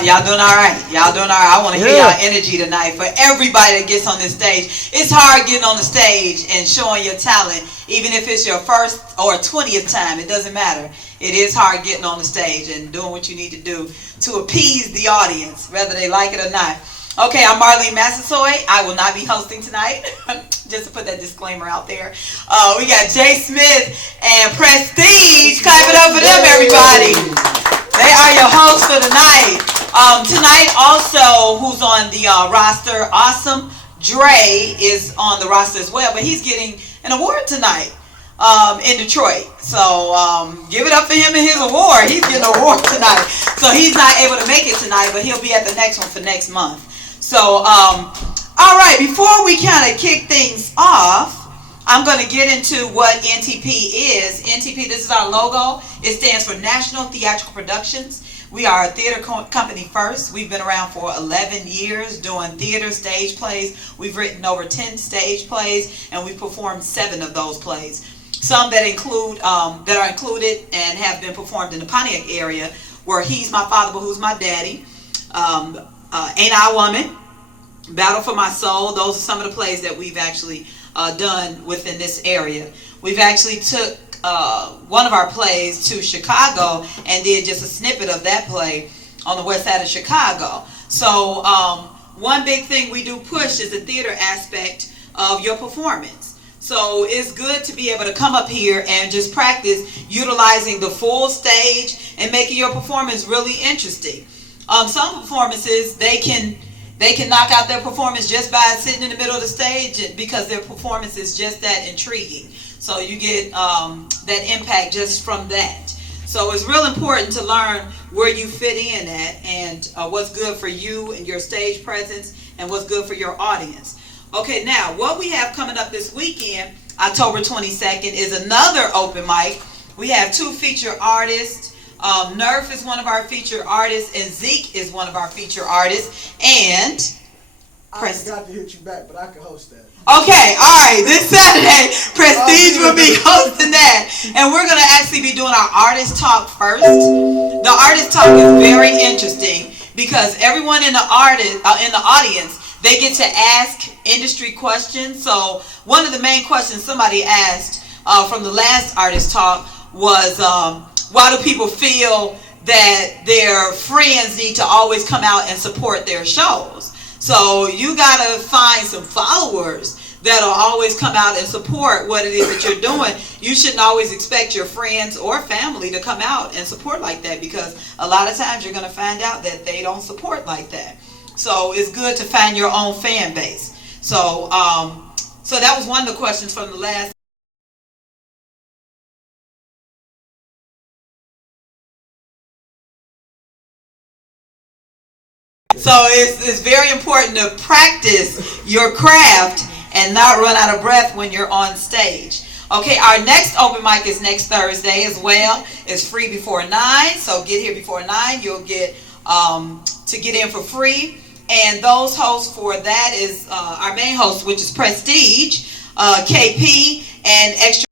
y'all doing all right. Y'all doing all right. I want to hear y'all energy tonight for everybody that gets on this stage. It's hard getting on the stage and showing your talent, even if it's your first or 20th time. It doesn't matter. It is hard getting on the stage and doing what you need to do to appease the audience, whether they like it or not. Okay, I'm Marlene Massasoy. I will not be hosting tonight. Just to put that disclaimer out there. We got Jay Smith and Prestige. Clap it up for them, everybody. They are your hosts for tonight. Tonight also, who's on the roster, Awesome Dre is on the roster as well, but he's getting an award tonight in Detroit. So give it up for him and his award. He's getting an award tonight. So he's not able to make it tonight, but he'll be at the next one for next month. So, all right, before we kind of kick things off, I'm going to get into what NTP is. NTP, this is our logo. It stands for National Theatrical Productions. We are a theater company first. We've been around for 11 years doing theater stage plays. We've written over 10 stage plays, and we've performed 7 of those plays. Some that are included and have been performed in the Pontiac area were He's My Father, But Who's My Daddy? Ain't I a Woman? Battle for My Soul. Those are some of the plays that we've actually done within this area. We've actually took one of our plays to Chicago and did just a snippet of that play on the west side of Chicago. So one big thing we do push is the theater aspect of your performance. So it's good to be able to come up here and just practice utilizing the full stage and making your performance really interesting. Some performances, they can knock out their performance just by sitting in the middle of the stage because their performance is just that intriguing. So you get that impact just from that. So it's real important to learn where you fit in at and what's good for you and your stage presence and what's good for your audience. Okay, now what we have coming up this weekend, October 22nd, is another open mic. We have 2 featured artists. Nerf is one of our featured artists, and Zeke is one of our featured artists, and I forgot to hit you back, but I can host that. Okay, all right. This Saturday, Prestige will be hosting that, and we're gonna actually be doing our artist talk first. The artist talk is very interesting because everyone in the audience, they get to ask industry questions. So one of the main questions somebody asked from the last artist talk was, why do people feel that their friends need to always come out and support their shows? So you gotta find some followers that'll always come out and support what it is that you're doing. You shouldn't always expect your friends or family to come out and support like that, because a lot of times you're gonna find out that they don't support like that. So it's good to find your own fan base. So so that was one of the questions from the last. So it's very important to practice your craft and not run out of breath when you're on stage. Okay, our next open mic is next Thursday as well. It's free before 9, so get here before 9. You'll get to get in for free. And those hosts for that is our main host, which is Prestige, KP, and Extra.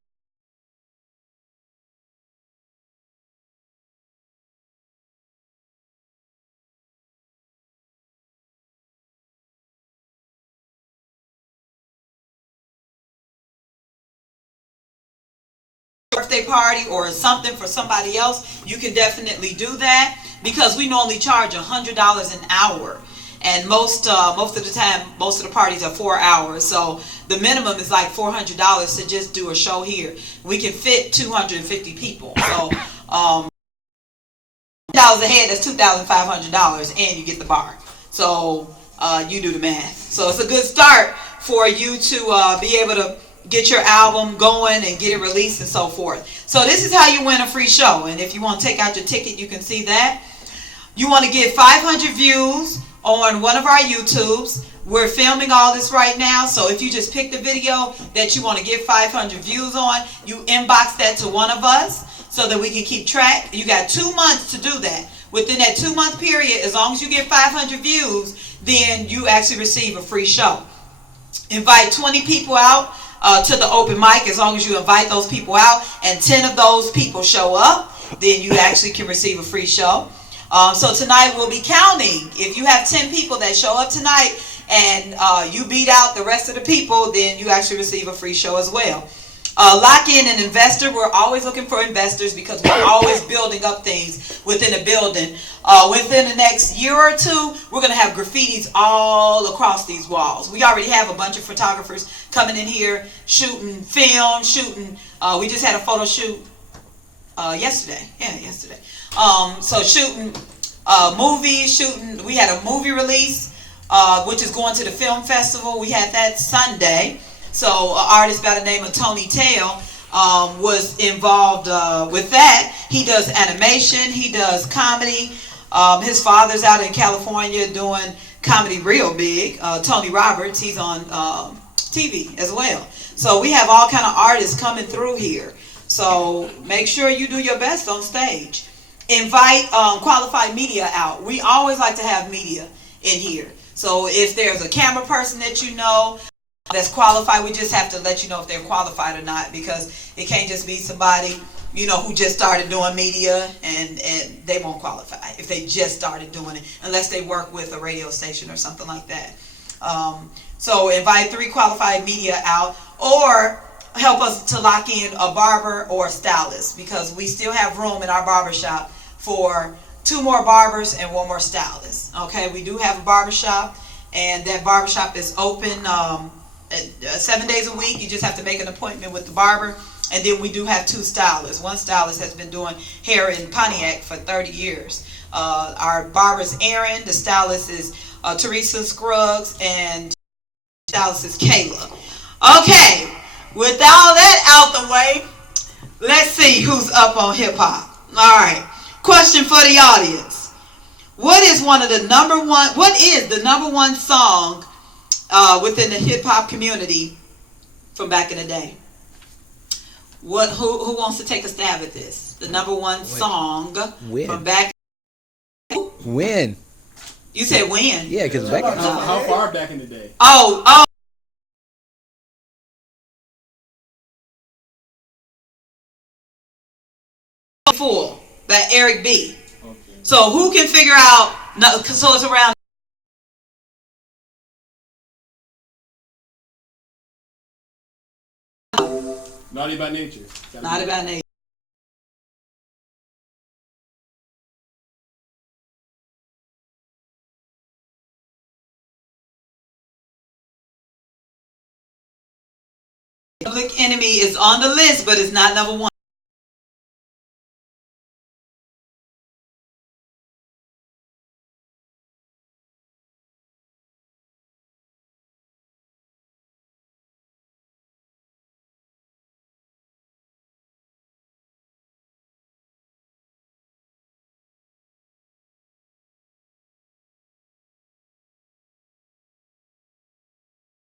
Birthday party or something for somebody else, you can definitely do that, because we normally charge $100 an hour, and most of the time, most of the parties are 4 hours, so the minimum is like $400 to just do a show here. We can fit 250 people, so $100 a head, that's $2,500, and you get the bar. So you do the math. So it's a good start for you to be able to get your album going and get it released and so forth. So this is how you win a free show. And if you want to take out your ticket, you can see that. You want to get 500 views on one of our YouTubes. We're filming all this right now. So if you just pick the video that you want to get 500 views on, you inbox that to one of us so that we can keep track. You got 2 months to do that. Within that 2-month period, as long as you get 500 views, then you actually receive a free show. Invite 20 people out to the open mic. As long as you invite those people out and 10 of those people show up, then you actually can receive a free show. So tonight we'll be counting. If you have 10 people that show up tonight and you beat out the rest of the people, then you actually receive a free show as well. Lock in an investor. We're always looking for investors because we're always building up things within a building. Within the next year or two, we're going to have graffitis all across these walls. We already have a bunch of photographers coming in here shooting film, we just had a photo shoot yesterday. Yeah, yesterday. So shooting movies, we had a movie release, which is going to the film festival. We had that Sunday. So an artist by the name of Tony Tail was involved with that. He does animation. He does comedy. His father's out in California doing comedy real big. Tony Roberts, he's on TV as well. So we have all kind of artists coming through here. So make sure you do your best on stage. Invite qualified media out. We always like to have media in here. So if there's a camera person that you know that's qualified, we just have to let you know if they're qualified or not, because it can't just be somebody, who just started doing media and they won't qualify if they just started doing it, unless they work with a radio station or something like that. So invite 3 qualified media out, or help us to lock in a barber or a stylist, because we still have room in our barber shop for 2 more barbers and 1 more stylist. Okay, we do have a barber shop, and that barber shop is open 7 days a week. You just have to make an appointment with the barber. And then we do have 2 stylists. One stylist has been doing hair in Pontiac for 30 years. Our barber is Aaron. The stylist is Teresa Scruggs, and the stylist is Kayla. Okay, with all that out the way, let's see who's up on hip hop. All right, question for the audience: What is the number one song within the hip hop community from back in the day? Who wants to take a stab at this? The number one song from back. When? You said when? Yeah, because back. How far back in the day? Oh. Full by Eric B. Okay. So who can figure out? So it's around. Naughty by Nature. Naughty by Nature. Public Enemy is on the list, but it's not number 1.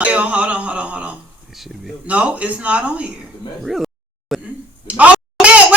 Hold on. It should be. No, it's not on here. Really? Oh.